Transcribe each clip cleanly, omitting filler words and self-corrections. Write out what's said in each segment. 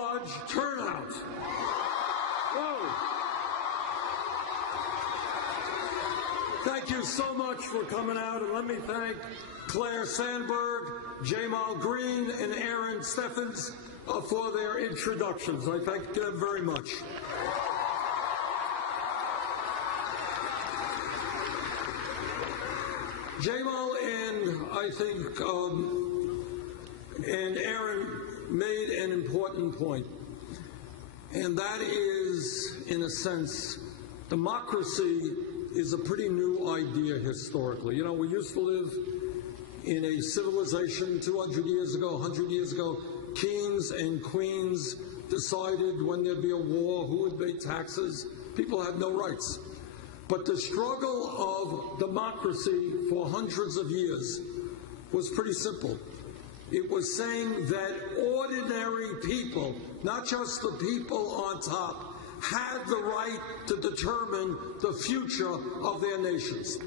large turnout. Whoa. Thank you so much for coming out, and let me thank Claire Sandberg, Jamal Green, and Aaron Steffens for their introductions. I thank them very much. Jamal and I think and Aaron made an important point, and that is, in a sense, democracy is a pretty new idea historically. You know, we used to live in a civilization 200 years ago, 100 years ago. Kings and queens decided when there'd be a war, who would pay taxes. People had no rights. But the struggle of democracy for hundreds of years was pretty simple. It was saying that ordinary people, not just the people on top, had the right to determine the future of their nations.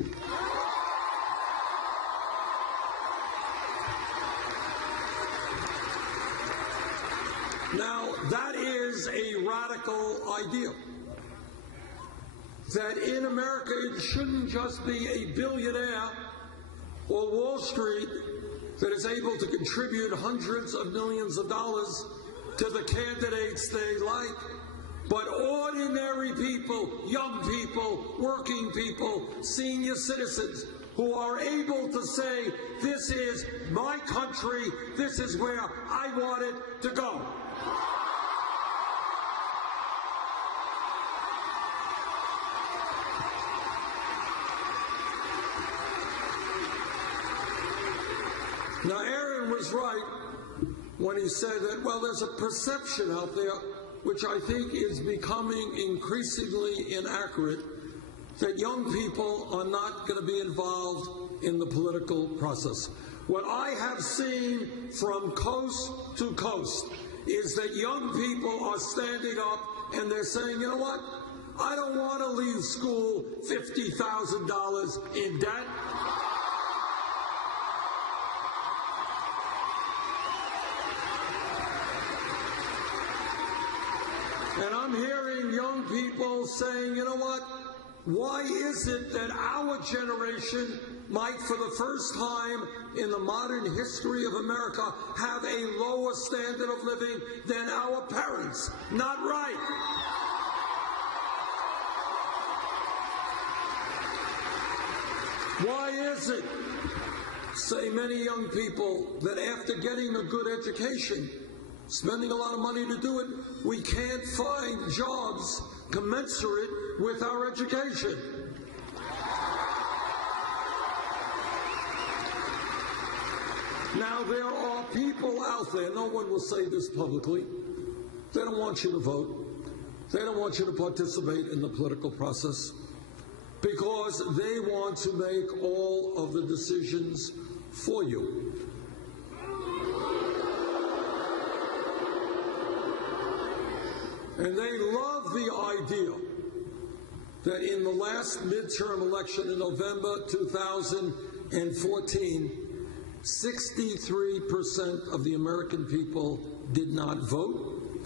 Now, that is a radical idea. That in America, it shouldn't just be a billionaire or Wall Street that is able to contribute hundreds of millions of dollars to the candidates they like, but ordinary people, young people, working people, senior citizens who are able to say, this is my country, this is where I want it to go. Now, Aaron was right when he said that, well, there's a perception out there, which I think is becoming increasingly inaccurate, that young people are not going to be involved in the political process. What I have seen from coast to coast is that young people are standing up and they're saying, you know what, I don't want to leave school $50,000 in debt. And I'm hearing young people saying, you know what, why is it that our generation might, for the first time in the modern history of America, have a lower standard of living than our parents? Not right. Why is it, say many young people, that after getting a good education, spending a lot of money to do it, we can't find jobs commensurate with our education? Now, there are people out there, no one will say this publicly, they don't want you to vote. They don't want you to participate in the political process because they want to make all of the decisions for you. And they love the idea that in the last midterm election in November 2014, 63% of the American people did not vote,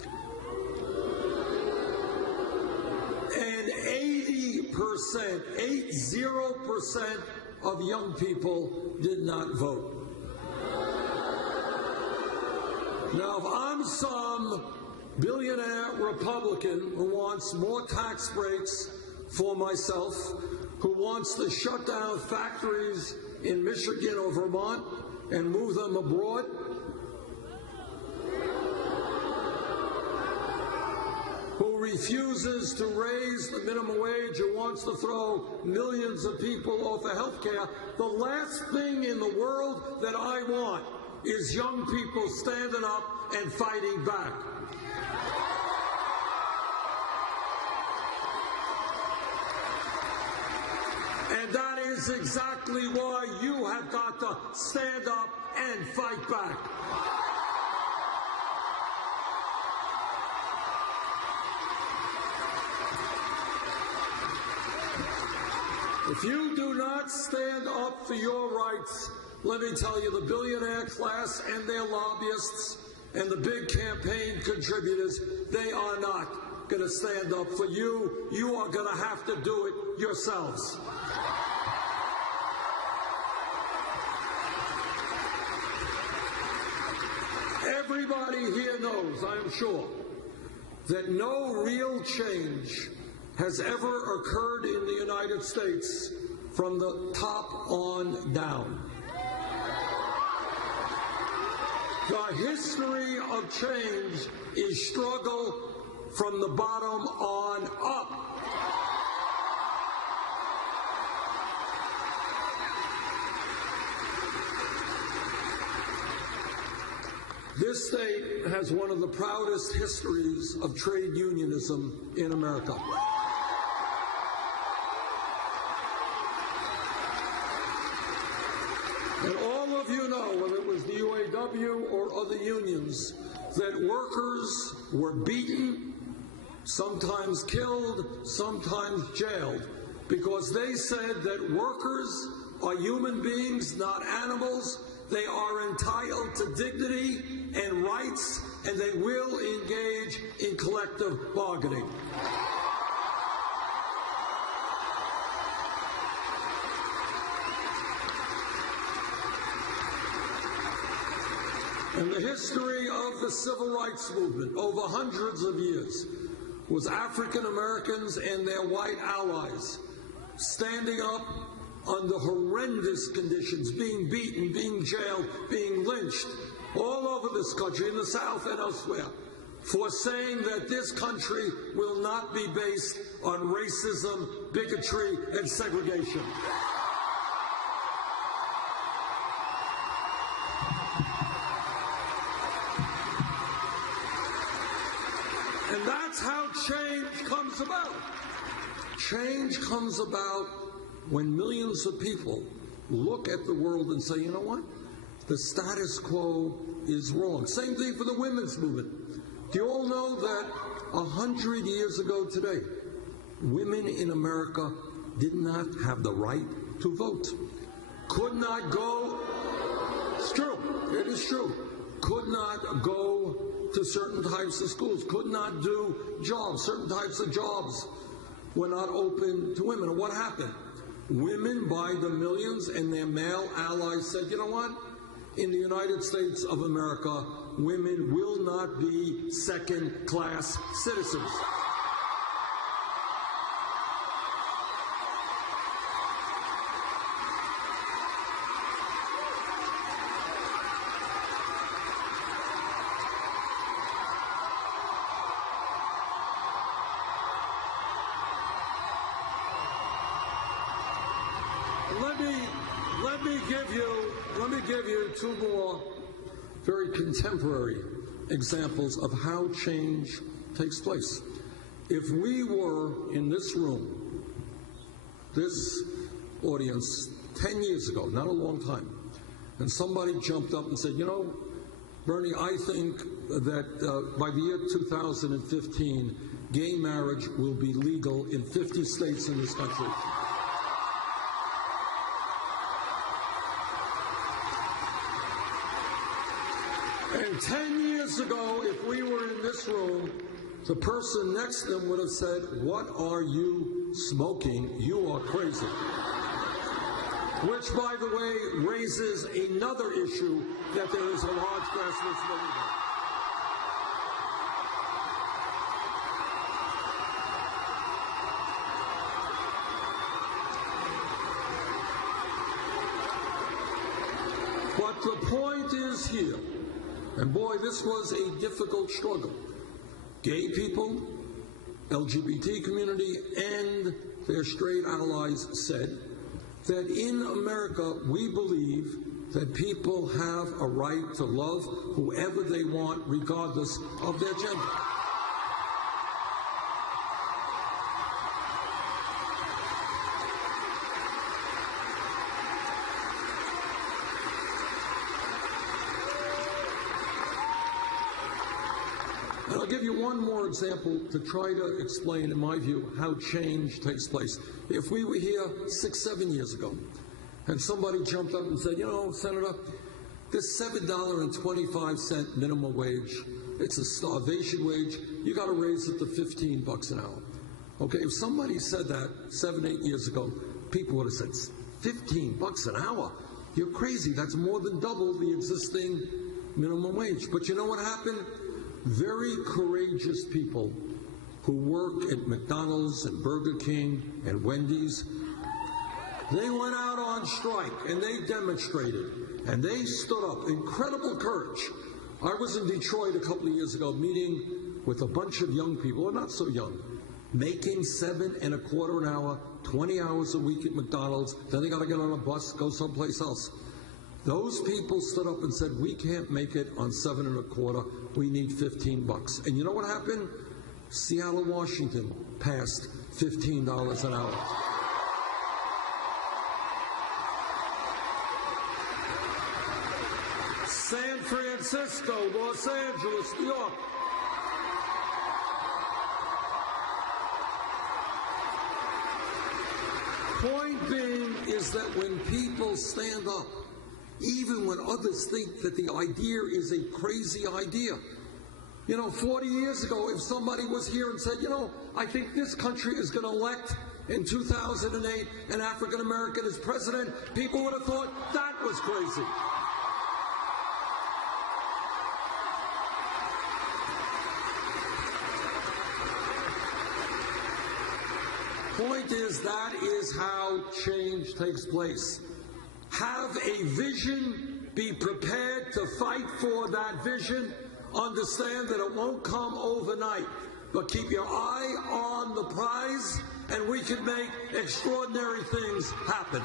and 80% of young people did not vote. Now, if I'm some billionaire Republican who wants more tax breaks for myself, who wants to shut down factories in Michigan or Vermont and move them abroad, who refuses to raise the minimum wage, who wants to throw millions of people off of health care, the last thing in the world that I want is young people standing up and fighting back. And that is exactly why you have got to stand up and fight back. If you do not stand up for your rights, let me tell you, the billionaire class and their lobbyists and the big campaign contributors, they are not going to stand up for you. You are going to have to do it yourselves. Everybody here knows, I am sure, that no real change has ever occurred in the United States from the top on down. The history of change is struggle from the bottom on up. This state has one of the proudest histories of trade unionism in America. And all of you know, whether it was the UAW or other unions, that workers were beaten, sometimes killed, sometimes jailed, because they said that workers are human beings, not animals. They are entitled to dignity and rights, and they will engage in collective bargaining. And the history of the civil rights movement over hundreds of years was African Americans and their white allies standing up under horrendous conditions, being beaten, being jailed, being lynched all over this country, in the South and elsewhere, for saying that this country will not be based on racism, bigotry, and segregation. And that's how change comes about. Change comes about when millions of people look at the world and say, you know what? The status quo is wrong. Same thing for the women's movement. Do you all know that 100 years ago today, women in America did not have the right to vote? Could not go, it's true, it is true, could not go to certain types of schools, could not do jobs, certain types of jobs were not open to women. And what happened? Women by the millions and their male allies said, you know what? In the United States of America, women will not be second-class citizens. Let me give you two more very contemporary examples of how change takes place. If we were in this room, this audience, 10 years ago, not a long time, and somebody jumped up and said, you know, Bernie, I think that by the year 2015, gay marriage will be legal in 50 states in this country. And 10 years ago, if we were in this room, the person next to them would have said, what are you smoking? You are crazy. Which, by the way, raises another issue that there is a large grassroots movement. But the point is here, and boy, this was a difficult struggle. Gay people, LGBT community, and their straight allies said that in America we believe that people have a right to love whoever they want, regardless of their gender. And I'll give you one more example to try to explain, in my view, how change takes place. If we were here 6, 7 years ago, and somebody jumped up and said, you know, Senator, This $7.25 minimum wage, it's a starvation wage. You got to raise it to $15 an hour. Okay, if somebody said that 7, 8 years ago, people would have said, $15 an hour? You're crazy. That's more than double the existing minimum wage. But you know what happened? Very courageous people who work at McDonald's and Burger King and Wendy's, they went out on strike and they demonstrated and they stood up. Incredible courage. I was in Detroit a couple of years ago meeting with a bunch of young people, or not so young, making $7.25 an hour, 20 hours a week at McDonald's. Then they got to get on a bus, go someplace else. Those people stood up and said, we can't make it on $7.25. We need $15. And you know what happened? Seattle, Washington passed $15 an hour. San Francisco, Los Angeles, New York. Point being is that when people stand up, even when others think that the idea is a crazy idea. You know, 40 years ago, if somebody was here and said, you know, I think this country is going to elect in 2008 an African American as president, people would have thought that was crazy. Point is, that is how change takes place. Have a vision, be prepared to fight for that vision, understand that it won't come overnight, but keep your eye on the prize and we can make extraordinary things happen.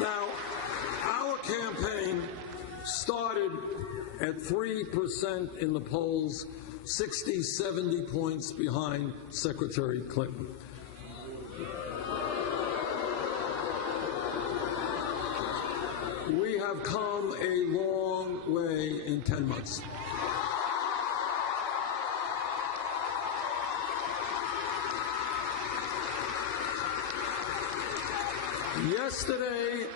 Now, our campaign started at 3% in the polls, 60, 70 points behind Secretary Clinton. We have come a long way in 10 months. Yesterday,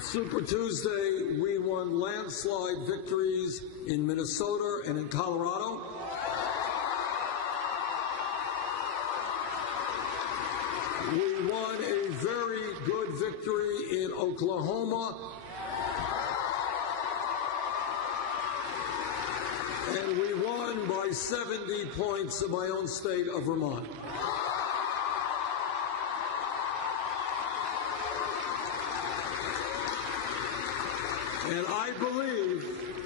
Super Tuesday, we won landslide victories in Minnesota and in Colorado. We won a very good victory in Oklahoma. And we won by 70 points in my own state of Vermont. And I believe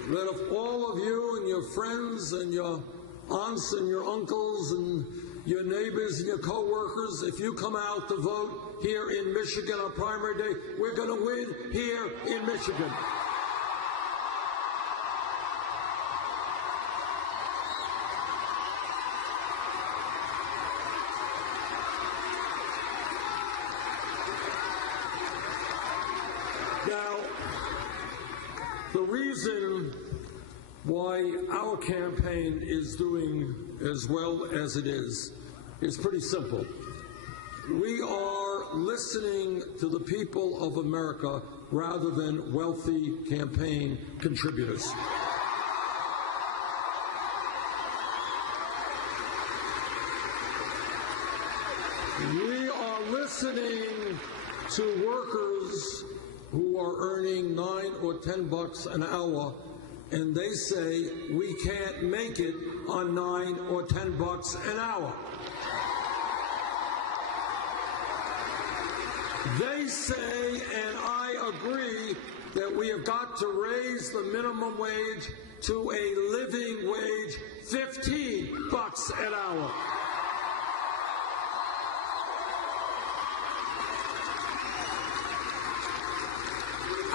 that if all of you and your friends and your aunts and your uncles and your neighbors and your co-workers, if you come out to vote here in Michigan on primary day, we're going to win here in Michigan. Now, the reason why our campaign is doing as well as it is pretty simple. We are listening to the people of America rather than wealthy campaign contributors. We are listening to workers who are earning $9 or $10 an hour, and they say we can't make it on $9 or $10 an hour. They say, and I agree, that we have got to raise the minimum wage to a living wage, $15 an hour.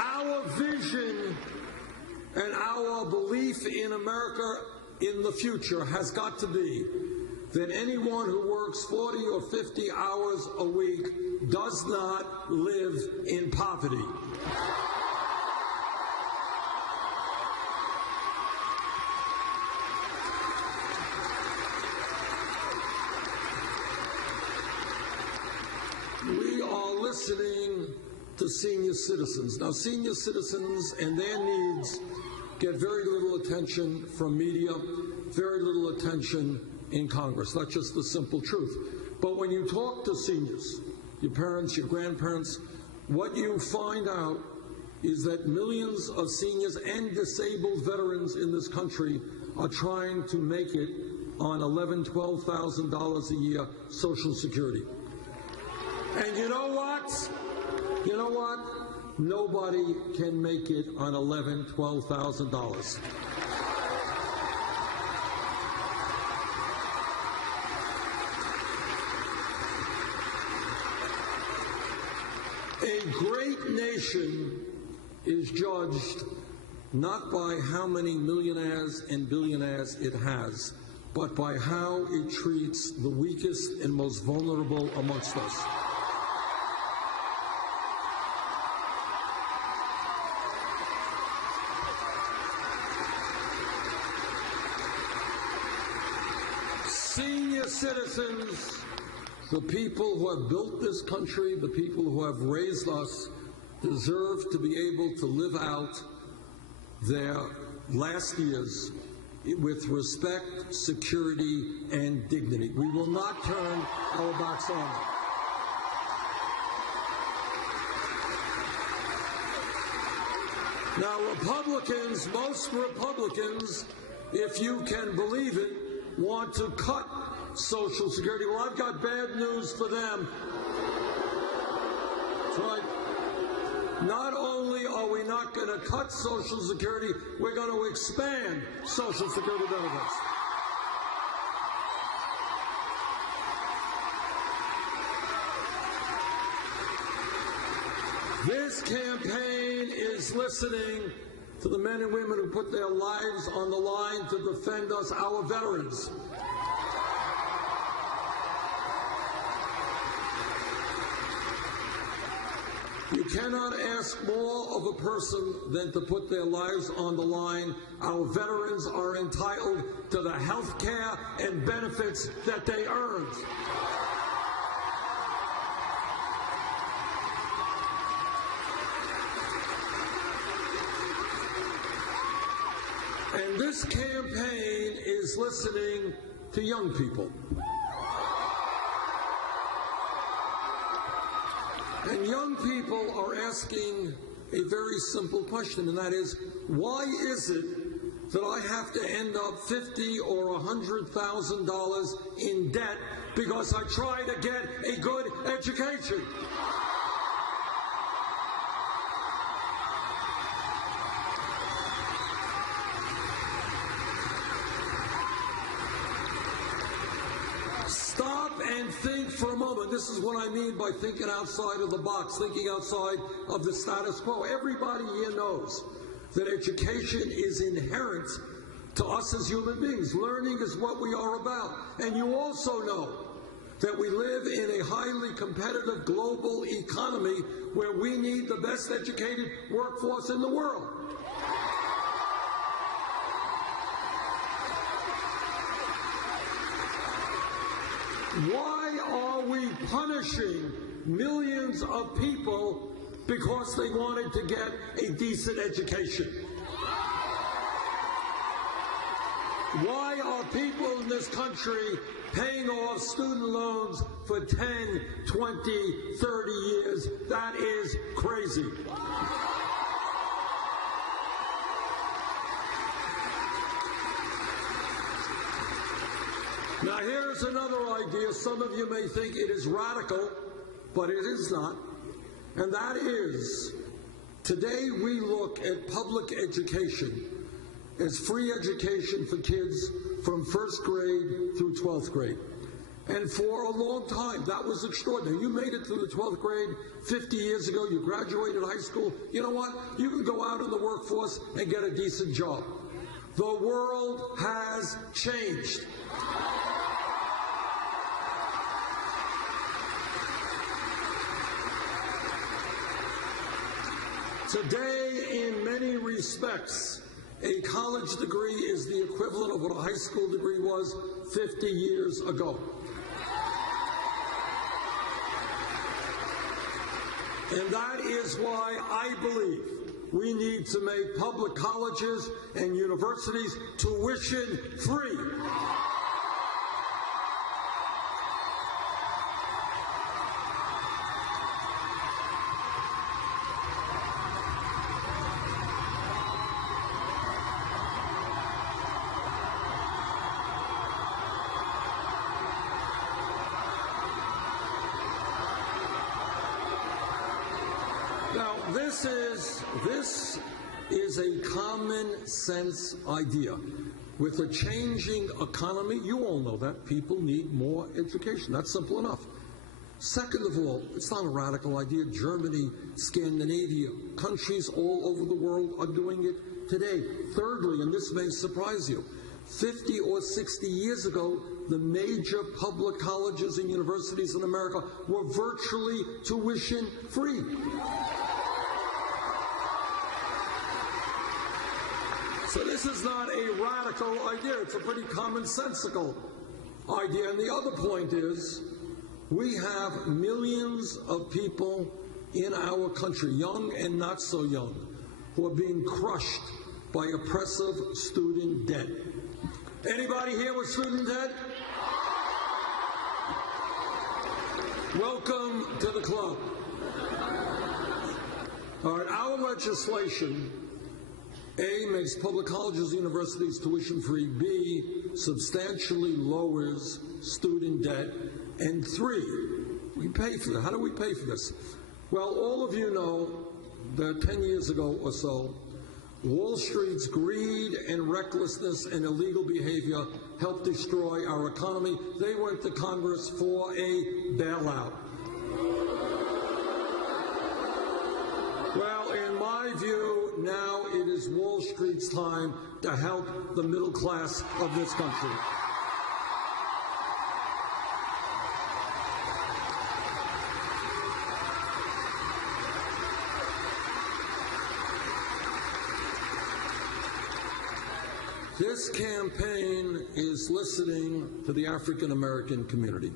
Our vision and our belief in America in the future has got to be that anyone who works 40 or 50 hours a week does not live in poverty. We are listening to senior citizens. Now, senior citizens and their needs get very little attention from media, very little attention in Congress. That's just the simple truth. But when you talk to seniors, your parents, your grandparents, what you find out is that millions of seniors and disabled veterans in this country are trying to make it on $11,000, $12,000 a year Social Security. And you know what? You know what? Nobody can make it on $11,000, $12,000. A great nation is judged not by how many millionaires and billionaires it has, but by how it treats the weakest and most vulnerable amongst us. Senior citizens, the people who have built this country, the people who have raised us, deserve to be able to live out their last years with respect, security, and dignity. We will not turn our backs on them. Now, Republicans, most Republicans, if you can believe it, want to cut Social Security. Well, I've got bad news for them. That's right. Not only are we not going to cut Social Security, we're going to expand Social Security benefits. This campaign is listening to the men and women who put their lives on the line to defend us, our veterans. You cannot ask more of a person than to put their lives on the line. Our veterans are entitled to the health care and benefits that they earned. And this campaign is listening to young people. And young people are asking a very simple question, and that is, why is it that I have to end up $50,000 or $100,000 in debt because I try to get a good education? Stop and think for a moment. This is what I mean by thinking outside of the box, thinking outside of the status quo. Everybody here knows that education is inherent to us as human beings. Learning is what we are about. And you also know that we live in a highly competitive global economy where we need the best educated workforce in the world. Why are we punishing millions of people because they wanted to get a decent education? Why are people in this country paying off student loans for 10, 20, 30 years? That is crazy. Now, here's another idea. Some of you may think it is radical, but it is not. And that is, today we look at public education as free education for kids from first grade through 12th grade. And for a long time, that was extraordinary. You made it through the 12th grade 50 years ago. You graduated high school. You know what? You can go out in the workforce and get a decent job. The world has changed. Today, in many respects, a college degree is the equivalent of what a high school degree was 50 years ago. And that is why I believe we need to make public colleges and universities tuition free. Now, this is a common sense idea. With a changing economy, you all know that people need more education. That's simple enough. Second of all, it's not a radical idea. Germany, Scandinavia, countries all over the world are doing it today. Thirdly, and this may surprise you, 50 or 60 years ago, the major public colleges and universities in America were virtually tuition free. So this is not a radical idea. It's a pretty commonsensical idea. And the other point is, we have millions of people in our country, young and not so young, who are being crushed by oppressive student debt. Anybody here with student debt? Welcome to the club. All right, our legislation, A, makes public colleges and universities tuition-free, B, substantially lowers student debt, and 3, we pay for that. How do we pay for this? Well, all of you know that 10 years ago or so, Wall Street's greed and recklessness and illegal behavior helped destroy our economy. They went to Congress for a bailout. Well, in my view, now it is Wall Street's time to help the middle class of this country. This campaign is listening to the African American community.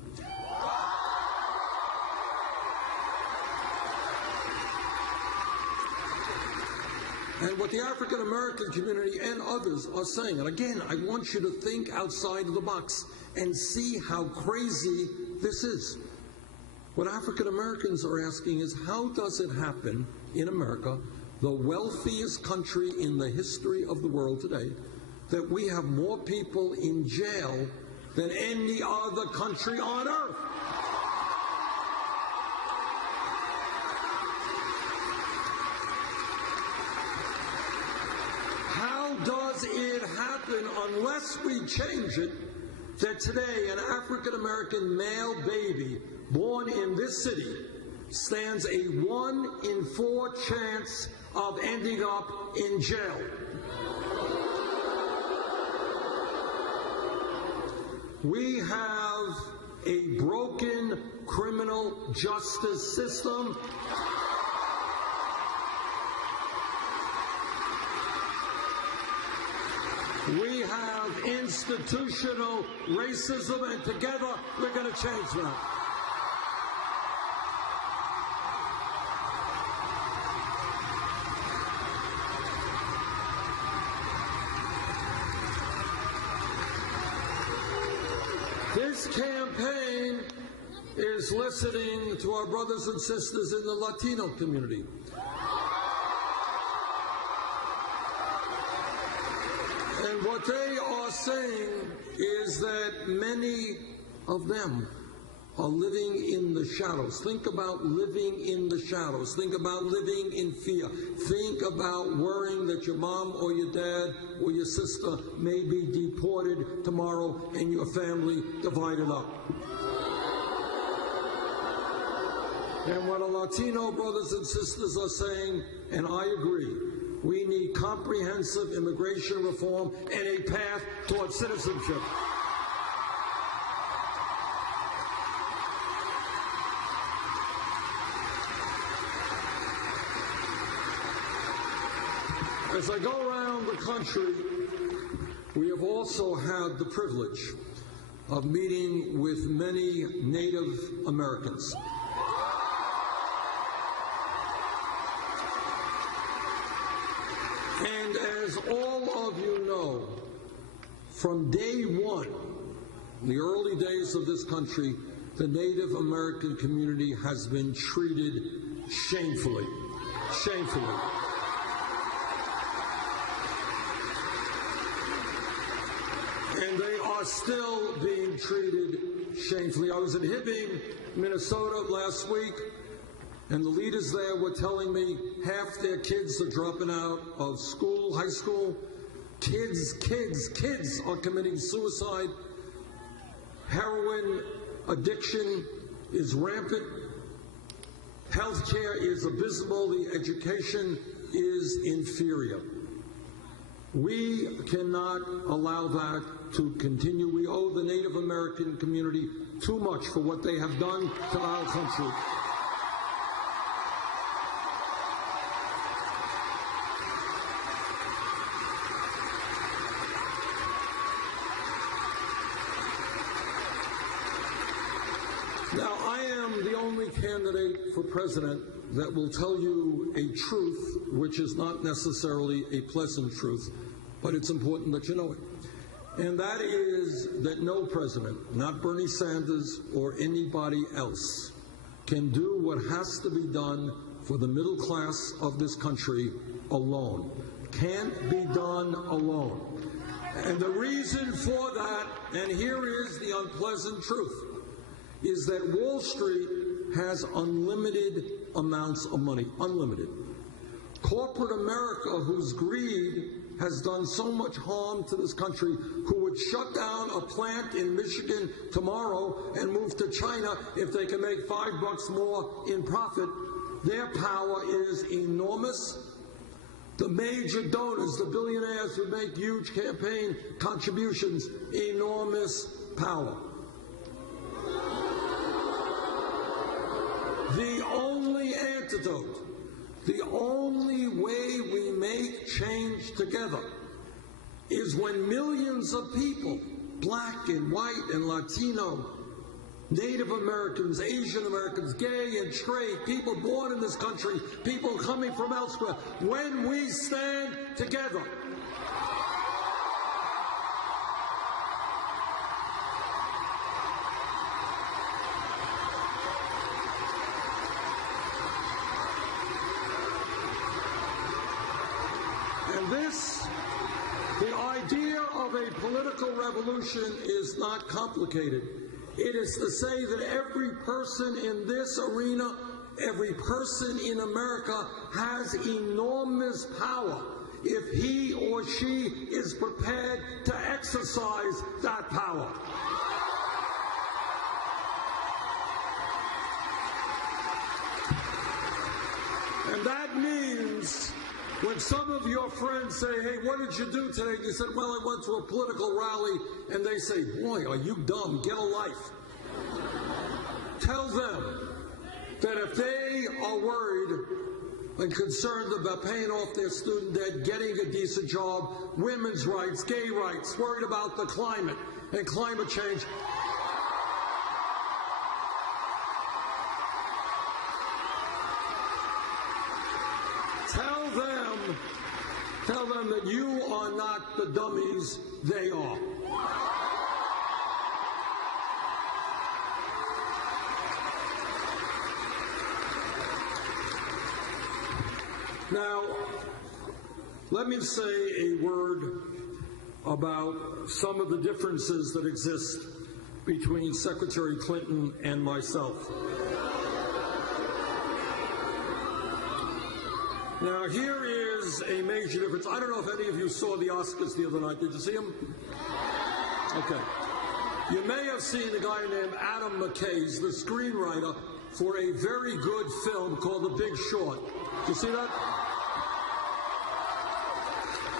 And what the African American community and others are saying, and again, I want you to think outside of the box and see how crazy this is. What African Americans are asking is, how does it happen in America, the wealthiest country in the history of the world today, that we have more people in jail than any other country on earth? How does it happen, unless we change it, that today an African American male baby born in this city stands a 1 in 4 chance of ending up in jail? We have a broken criminal justice system. We have institutional racism, and together we're going to change that. This campaign is listening to our brothers and sisters in the Latino community. And what they are saying is that many of them are living in the shadows. Think about living in the shadows. Think about living in fear. Think about worrying that your mom or your dad or your sister may be deported tomorrow and your family divided up. And what our Latino brothers and sisters are saying, and I agree, we need comprehensive immigration reform and a path towards citizenship. As I go around the country, we have also had the privilege of meeting with many Native Americans. And as all of you know, from day one, in the early days of this country, the Native American community has been treated shamefully. Shamefully. And they are still being treated shamefully. I was in Hibbing, Minnesota last week, and the leaders there were telling me half their kids are dropping out of school, high school. Kids are committing suicide. Heroin addiction is rampant. Healthcare is abysmal. The education is inferior. We cannot allow that to continue. We owe the Native American community too much for what they have done to our country. Now, I am the only candidate for president that will tell you a truth which is not necessarily a pleasant truth, but it's important that you know it. And that is that no president, not Bernie Sanders or anybody else, can do what has to be done for the middle class of this country alone. Can't be done alone. And the reason for that, and here is the unpleasant truth, is that Wall Street has unlimited amounts of money, unlimited. Corporate America, whose greed has done so much harm to this country, who would shut down a plant in Michigan tomorrow and move to China if they can make $5 more in profit, their power is enormous. The major donors, the billionaires who make huge campaign contributions, enormous power. The only antidote, the only way we make change together is when millions of people, black and white and Latino, Native Americans, Asian Americans, gay and straight, people born in this country, people coming from elsewhere, when we stand together. The idea of a political revolution is not complicated. It is to say that every person in this arena, every person in America has enormous power if he or she is prepared to exercise that power. And that means when some of your friends say, hey, what did you do today? And you said, well, I went to a political rally. And they say, boy, are you dumb? Get a life. Tell them that if they are worried and concerned about paying off their student debt, getting a decent job, women's rights, gay rights, worried about the climate and climate change, tell them that you are not the dummies they are. Now, let me say a word about some of the differences that exist between Secretary Clinton and myself. Now, here is a major difference. I don't know if any of you saw the Oscars the other night. Did you see them? Okay. You may have seen a guy named Adam McKay, the screenwriter for a very good film called The Big Short. Did you see that?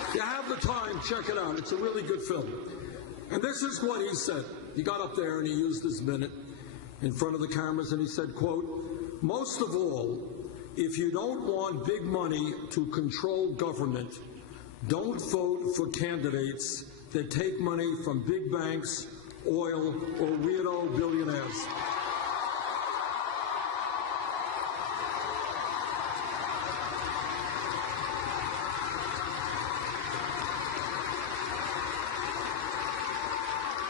If you have the time, check it out. It's a really good film. And this is what he said. He got up there and he used his minute in front of the cameras and he said, quote, most of all, if you don't want big money to control government, Don't vote for candidates that take money from big banks, oil, or weirdo billionaires.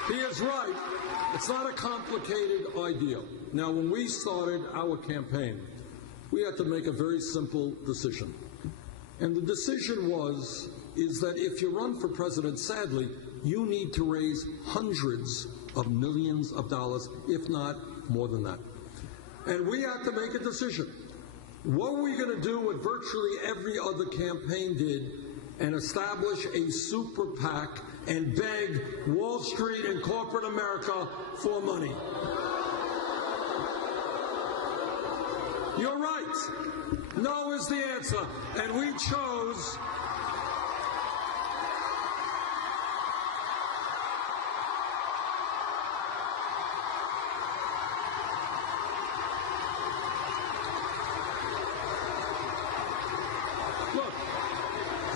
He is right. It's not a complicated idea. Now, when we started our campaign, we had to make a very simple decision. And the decision is that if you run for president, sadly, you need to raise hundreds of millions of dollars, if not more than that. And we had to make a decision. What are we going to do what virtually every other campaign did and establish a super PAC and beg Wall Street and corporate America for money? You're right. No is the answer. And we chose look,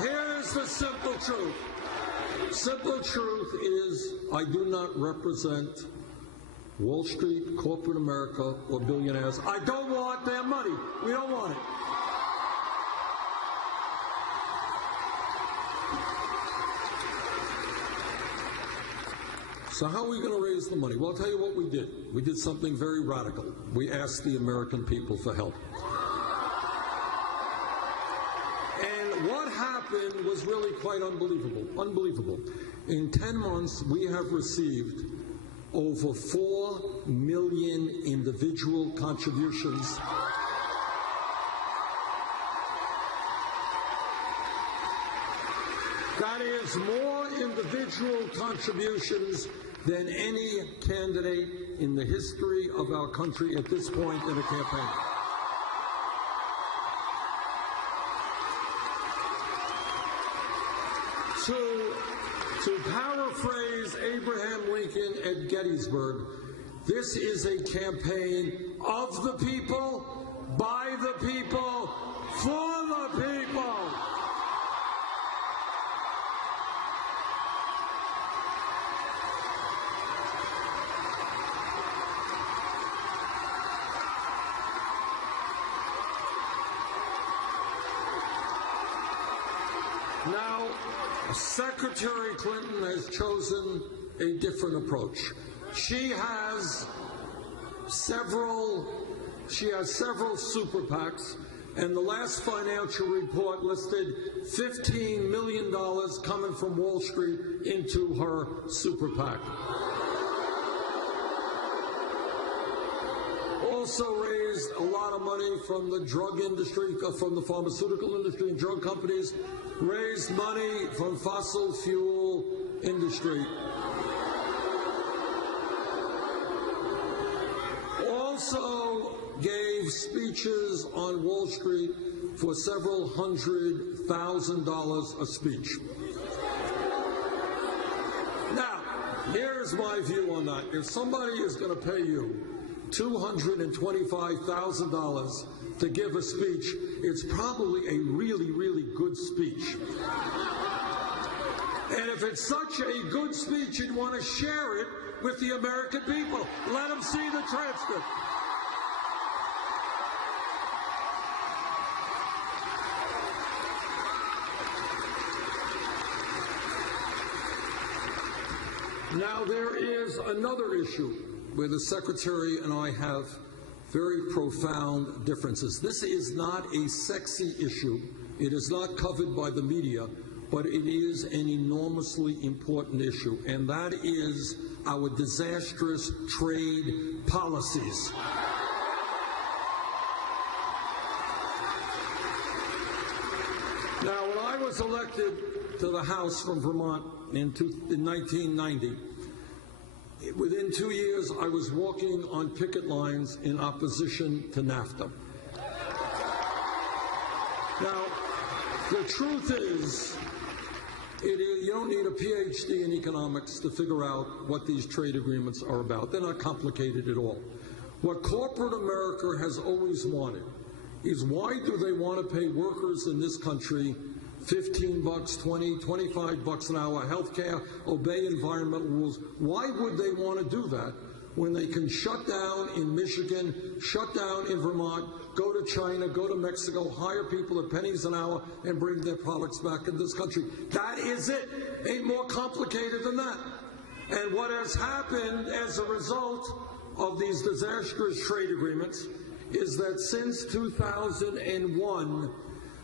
here's the simple truth. Simple truth is I do not represent Wall Street, corporate America, or billionaires. I don't want their money. We don't want it. So how are we going to raise the money? Well, I'll tell you what we did. We did something very radical. We asked the American people for help. And what happened was really quite unbelievable. Unbelievable. In 10 months, we have received over 4 million individual contributions. That is more individual contributions than any candidate in the history of our country at this point in a campaign. To paraphrase Abraham Lincoln at Gettysburg, this is a campaign of the people, by the people, for the people. Now, Secretary Clinton has chosen a different approach. She has several super PACs, and the last financial report listed $15 million coming from Wall Street into her super PAC. Also raised a lot of money from the drug industry, from the pharmaceutical industry and drug companies, raised money from fossil fuel industry. Also gave speeches on Wall Street for several $100,000 a speech. Now, here's my view on that. If somebody is going to pay you $225,000 to give a speech, it's probably a really, really good speech. And if it's such a good speech, you'd want to share it with the American people. Let them see the transcript. Now, there is another issue where the Secretary and I have very profound differences. This is not a sexy issue. It is not covered by the media, but it is an enormously important issue, and that is our disastrous trade policies. Now, when I was elected to the House from Vermont in 1990, within 2 years, I was walking on picket lines in opposition to NAFTA. Now, the truth is, you don't need a PhD in economics to figure out what these trade agreements are about. They're not complicated at all. What corporate America has always wanted is, why do they want to pay workers in this country 15 bucks, 20, 25 bucks an hour, health care, obey environmental rules. Why would they want to do that when they can shut down in Michigan, shut down in Vermont, go to China, go to Mexico, hire people at pennies an hour, and bring their products back in this country? That is it. Ain't more complicated than that. And what has happened as a result of these disastrous trade agreements is that since 2001,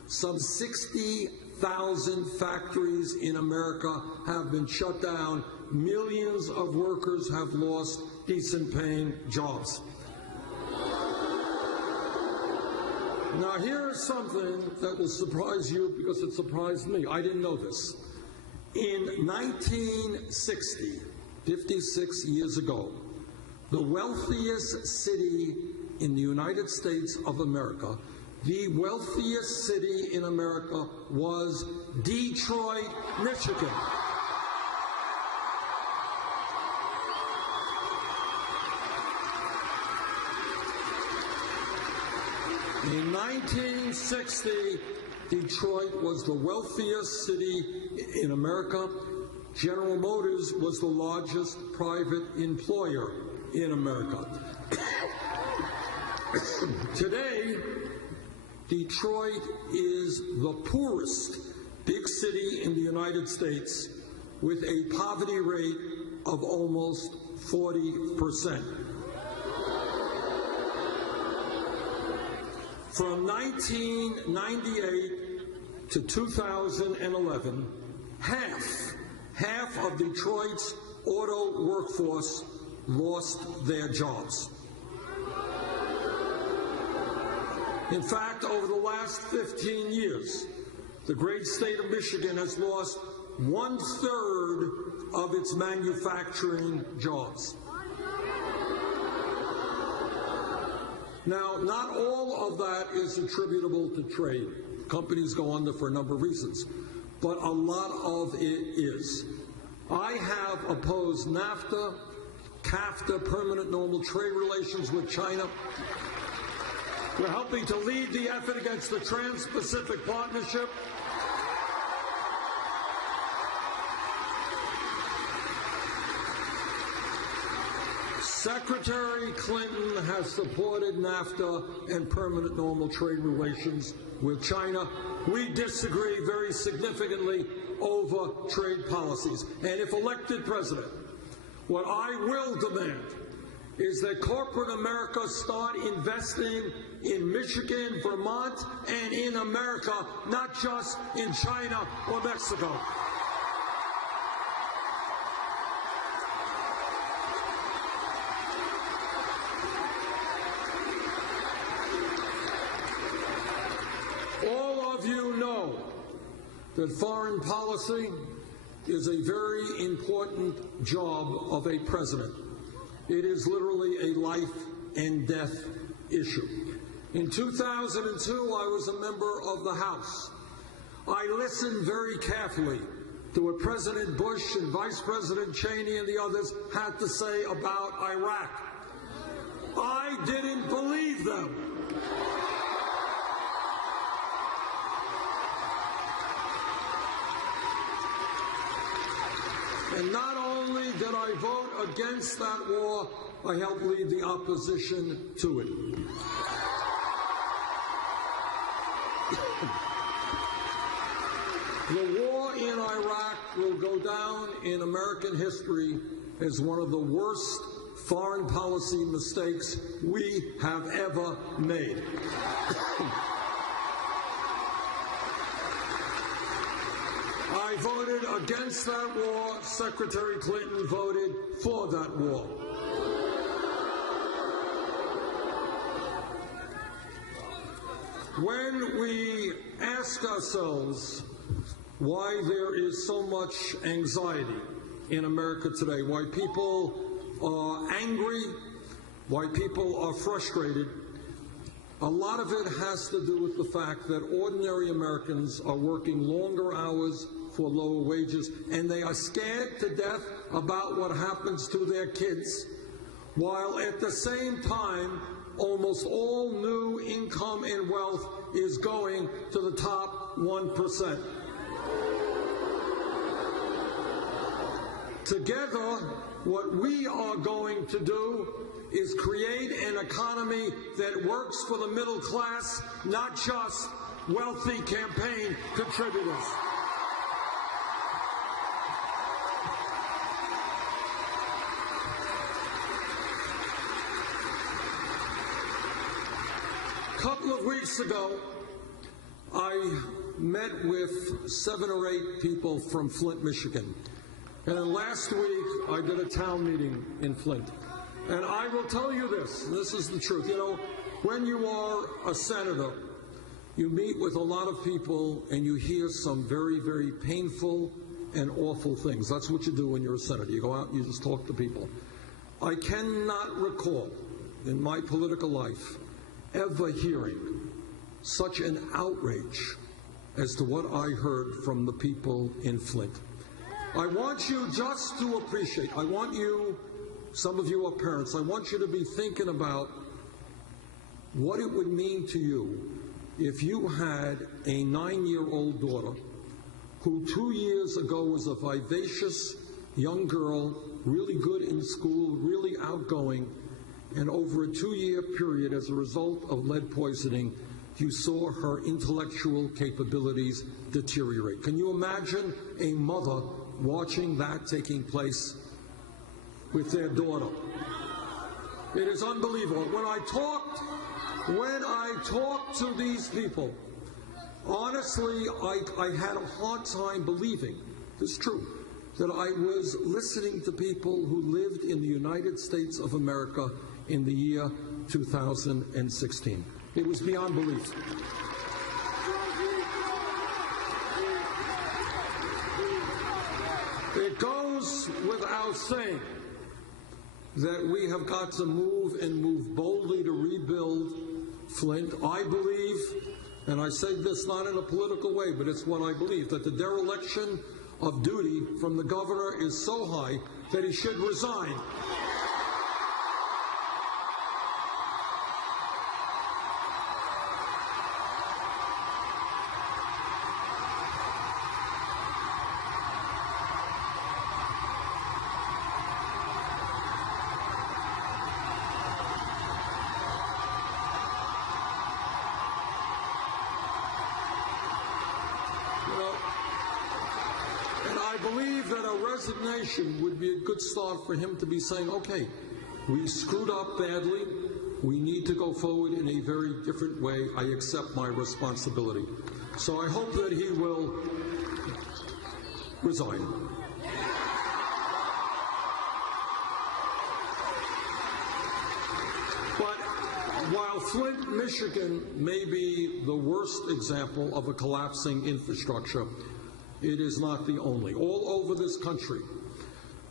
some 60,000 factories in America have been shut down. Millions of workers have lost decent paying jobs. Now here is something that will surprise you because it surprised me. I didn't know this. In 1960, 56 years ago, the wealthiest city in the United States of America, the wealthiest city in America was Detroit, Michigan. In 1960, Detroit was the wealthiest city in America. General Motors was the largest private employer in America. Today, Detroit is the poorest big city in the United States with a poverty rate of almost 40%. From 1998 to 2011, half of Detroit's auto workforce lost their jobs. In fact, over the last 15 years, the great state of Michigan has lost 1/3 of its manufacturing jobs. Now, not all of that is attributable to trade. Companies go under for a number of reasons, but a lot of it is. I have opposed NAFTA, CAFTA, permanent normal trade relations with China. We're helping to lead the effort against the Trans-Pacific Partnership. Secretary Clinton has supported NAFTA and permanent normal trade relations with China. We disagree very significantly over trade policies. And if elected president, what I will demand is that corporate America start investing in Michigan, Vermont, and in America, not just in China or Mexico. All of you know that foreign policy is a very important job of a president. It is literally a life and death issue. In 2002, I was a member of the House. I listened very carefully to what President Bush and Vice President Cheney and the others had to say about Iraq. I didn't believe them. And not only did I vote against that war, I helped lead the opposition to it. The war in Iraq will go down in American history as one of the worst foreign policy mistakes we have ever made. I voted against that war. Secretary Clinton voted for that war. When we ask ourselves why there is so much anxiety in America today, why people are angry, why people are frustrated, a lot of it has to do with the fact that ordinary Americans are working longer hours for lower wages, and they are scared to death about what happens to their kids, while at the same time, almost all new income and wealth is going to the top 1%. Together, what we are going to do is create an economy that works for the middle class, not just wealthy campaign contributors. A couple of weeks ago, I met with 7 or 8 people from Flint, Michigan. And then last week, I did a town meeting in Flint. And I will tell you this is the truth. You know, when you are a senator, you meet with a lot of people and you hear some very, very painful and awful things. That's what you do when you're a senator. You go out and you just talk to people. I cannot recall in my political life ever hearing such an outrage as to what I heard from the people in Flint. I want you just to appreciate, I want you, some of you are parents, I want you to be thinking about what it would mean to you if you had a 9-year-old daughter who 2 years ago was a vivacious young girl, really good in school, really outgoing, and over a 2-year period as a result of lead poisoning, you saw her intellectual capabilities deteriorate. Can you imagine a mother watching that taking place with their daughter? It is unbelievable. When I talked to these people, honestly, I had a hard time believing, it's true, that I was listening to people who lived in the United States of America in the year 2016. It was beyond belief. It goes without saying that we have got to move and move boldly to rebuild Flint. I believe, and I say this not in a political way, but it's what I believe, that the dereliction of duty from the governor is so high that he should resign. I believe that a resignation would be a good start for him to be saying, okay, we screwed up badly. We need to go forward in a very different way. I accept my responsibility. So I hope that he will resign. But while Flint, Michigan may be the worst example of a collapsing infrastructure, it is not the only. All over this country,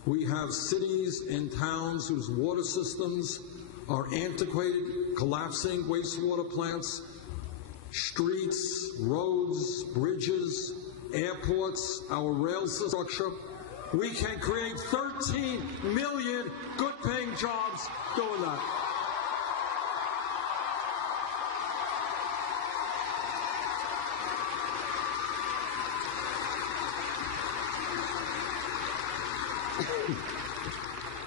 we have cities and towns whose water systems are antiquated, collapsing wastewater plants, streets, roads, bridges, airports, our rail structure. We can create 13 million good-paying jobs doing that.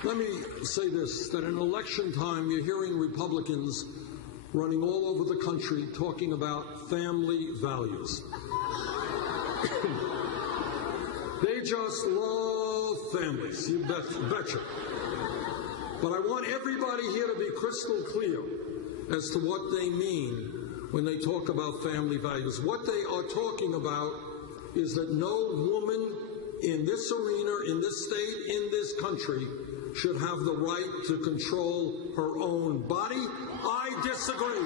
Let me say this, that in election time, you're hearing Republicans running all over the country talking about family values. They just love families, you betcha. But I want everybody here to be crystal clear as to what they mean when they talk about family values. What they are talking about is that no woman in this arena, in this state, in this country, should have the right to control her own body. I disagree.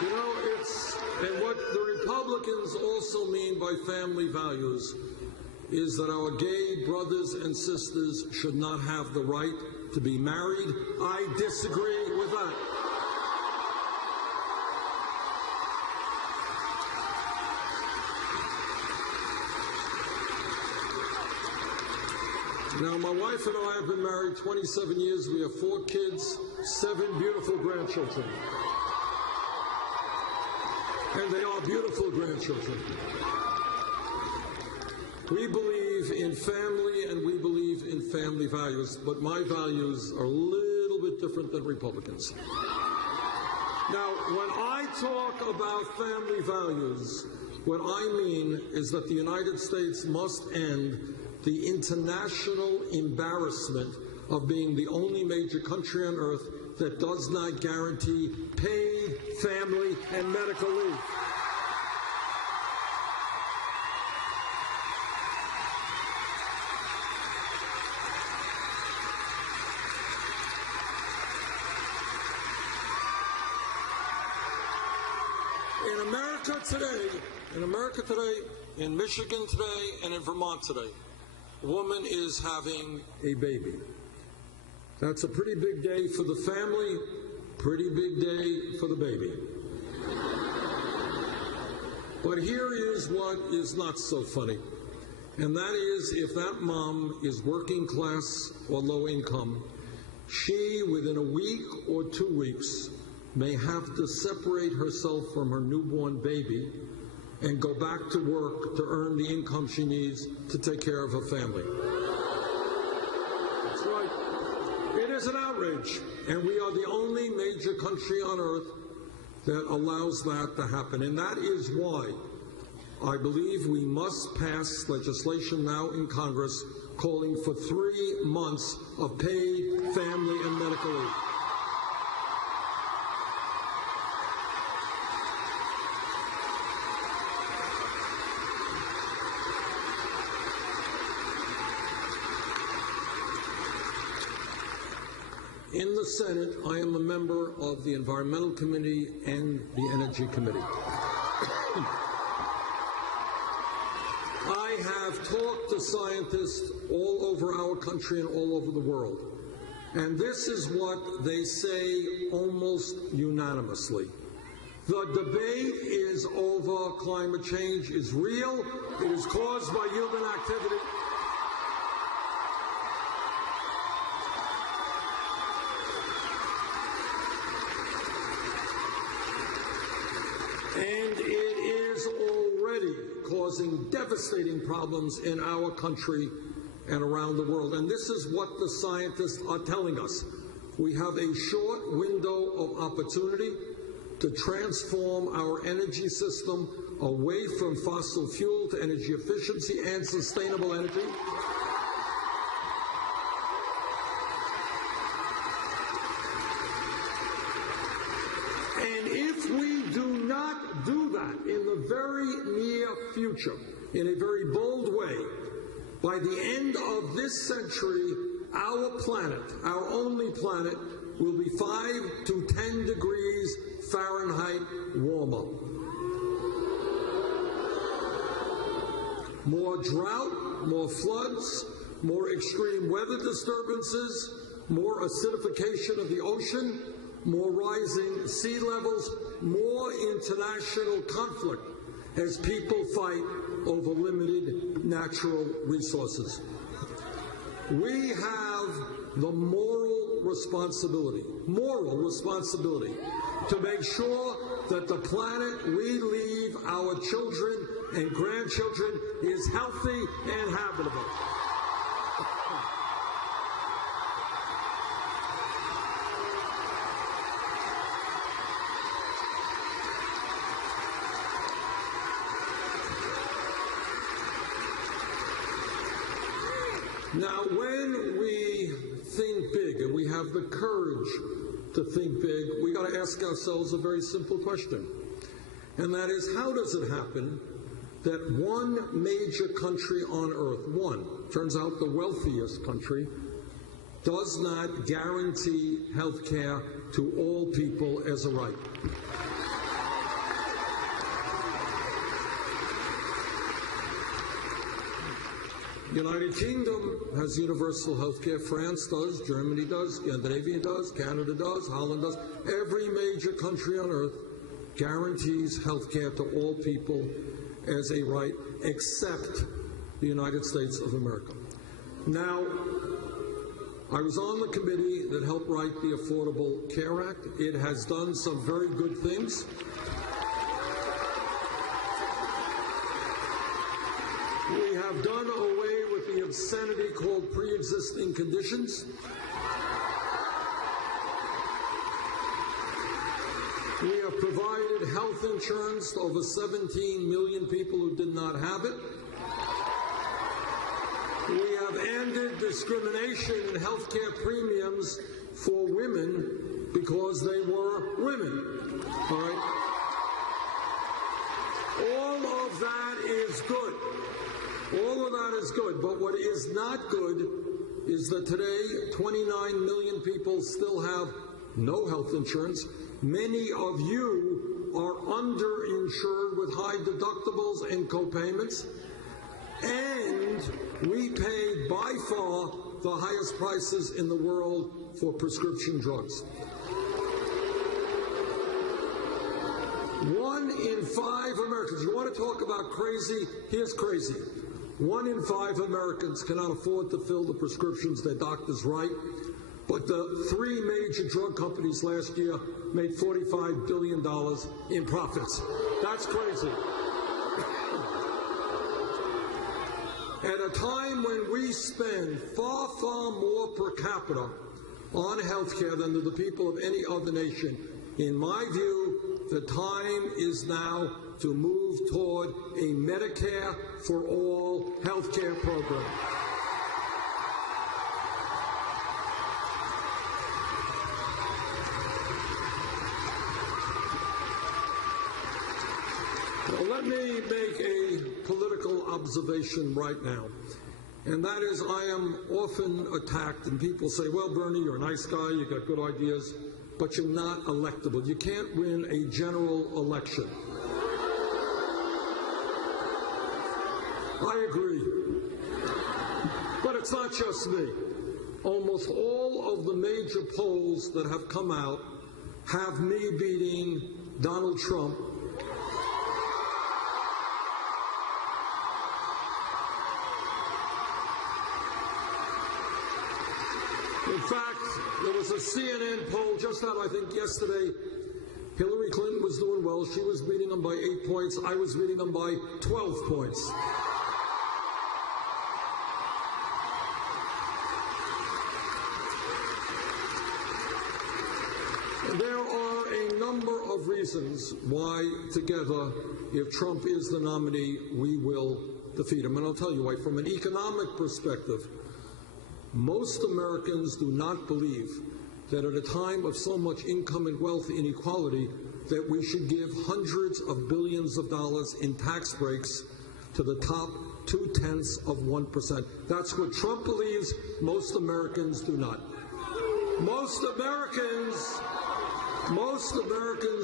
You know, and what the Republicans also mean by family values is that our gay brothers and sisters should not have the right to be married. I disagree with that. Now, my wife and I have been married 27 years. We have 4 kids, 7 beautiful grandchildren. And they are beautiful grandchildren. We believe in family and we believe in family values, but my values are a little bit different than Republicans. Now, when I talk about family values, what I mean is that the United States must end the international embarrassment of being the only major country on earth that does not guarantee paid family and medical leave. In America today, in Michigan today, and in Vermont today, a woman is having a baby. That's a pretty big day for the family, pretty big day for the baby. But here is what is not so funny, and that is if that mom is working class or low income, she, within a week or 2 weeks, may have to separate herself from her newborn baby and go back to work to earn the income she needs to take care of her family. That's right. It is an outrage, and we are the only major country on earth that allows that to happen. And that is why I believe we must pass legislation now in Congress calling for 3 months of paid family and medical leave. In the Senate, I am a member of the Environmental Committee and the Energy Committee. I have talked to scientists all over our country and all over the world, and this is what they say almost unanimously. The debate is over. Climate change is real. It is caused by human activity. And it is already causing devastating problems in our country and around the world. And this is what the scientists are telling us. We have a short window of opportunity to transform our energy system away from fossil fuel to energy efficiency and sustainable energy. In the very near future, in a very bold way, by the end of this century, our planet, our only planet, will be 5 to 10 degrees Fahrenheit warmer. More drought, more floods, more extreme weather disturbances, more acidification of the ocean, more rising sea levels, more international conflict as people fight over limited natural resources. We have the moral responsibility to make sure that the planet we leave our children and grandchildren is healthy and habitable. Now, when we think big, and we have the courage to think big, we got to ask ourselves a very simple question. And that is, how does it happen that one major country on earth, turns out the wealthiest country, does not guarantee health care to all people as a right? The United Kingdom has universal health care. France does, Germany does, Scandinavia does, Canada does, Holland does. Every major country on earth guarantees health care to all people as a right, except the United States of America. Now, I was on the committee that helped write the Affordable Care Act. It has done some very good things. We have done away with the obscenity called pre-existing conditions. We have provided health insurance to over 17 million people who did not have it. We have ended discrimination in health care premiums for women because they were women. All right? All of that is good. All of that is good. But what is not good is that today 29 million people still have no health insurance. Many of you are underinsured with high deductibles and copayments. And we pay by far the highest prices in the world for prescription drugs. 1 in 5 Americans, you want to talk about crazy? Here's crazy. 1 in 5 Americans cannot afford to fill the prescriptions their doctors write. But the 3 major drug companies last year made $45 billion in profits. That's crazy. At a time when we spend far, far more per capita on health care than the people of any other nation, in my view, the time is now to move toward a Medicare for all health care program. Let me make a political observation right now, and that is I am often attacked, and people say, well, Bernie, you're a nice guy, you got good ideas, but you're not electable. You can't win a general election. I agree. But it's not just me. Almost all of the major polls that have come out have me beating Donald Trump. In fact, there was a CNN poll just out, I think, yesterday. Hillary Clinton was doing well. She was beating him by 8 points. I was beating him by 12 points. There are a number of reasons why, together, if Trump is the nominee, we will defeat him. And I'll tell you why. From an economic perspective, most Americans do not believe that at a time of so much income and wealth inequality that we should give hundreds of billions of dollars in tax breaks to the top 0.2%. That's what Trump believes. Most Americans do not. Most Americans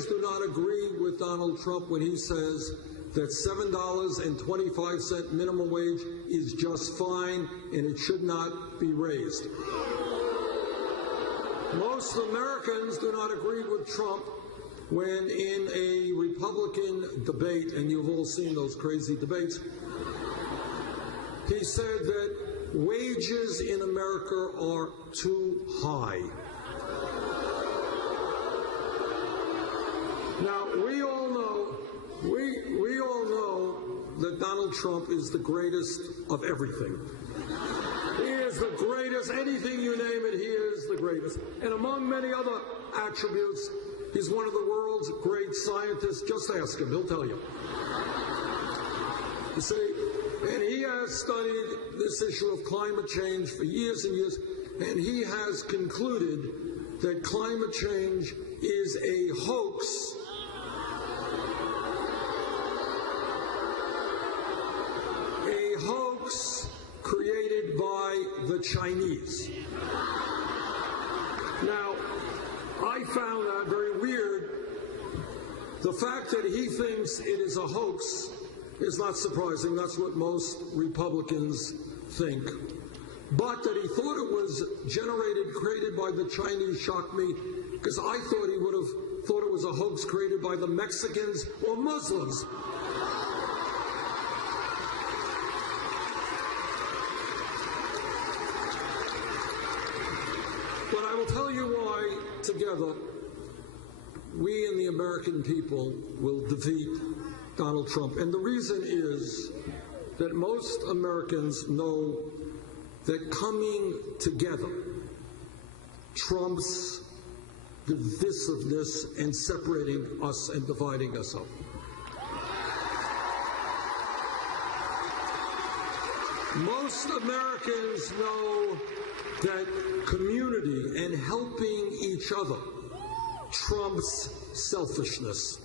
do not agree with Donald Trump when he says that $7.25 minimum wage is just fine and it should not be raised. Most Americans do not agree with Trump when in a Republican debate, and you've all seen those crazy debates, he said that wages in America are too high. Now, we all know that Donald Trump is the greatest of everything. He is the greatest. Anything you name it, he is the greatest. And among many other attributes, he's one of the world's great scientists. Just ask him, he'll tell you. You see, and he has studied this issue of climate change for years and years, and he has concluded that climate change is a hoax. Created by the Chinese. Now, I found that very weird. The fact that he thinks it is a hoax is not surprising. That's what most Republicans think. But that he thought it was created by the Chinese shocked me, because I thought he would have thought it was a hoax created by the Mexicans or Muslims. together, we and the American people will defeat Donald Trump. And the reason is that most Americans know that coming together trumps divisiveness and separating us and dividing us up. Most Americans know that community and helping each other trumps selfishness.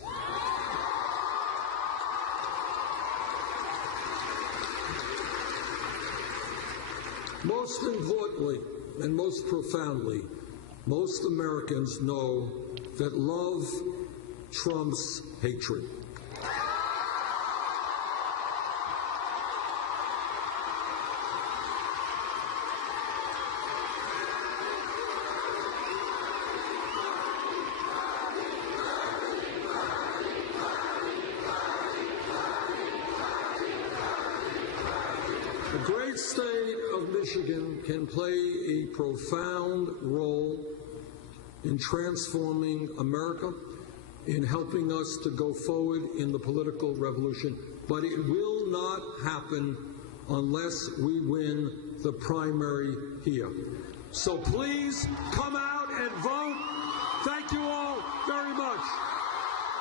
Most importantly and most profoundly, most Americans know that love trumps hatred. The great state of Michigan can play a profound role in transforming America, in helping us to go forward in the political revolution. But it will not happen unless we win the primary here. So please come out and vote.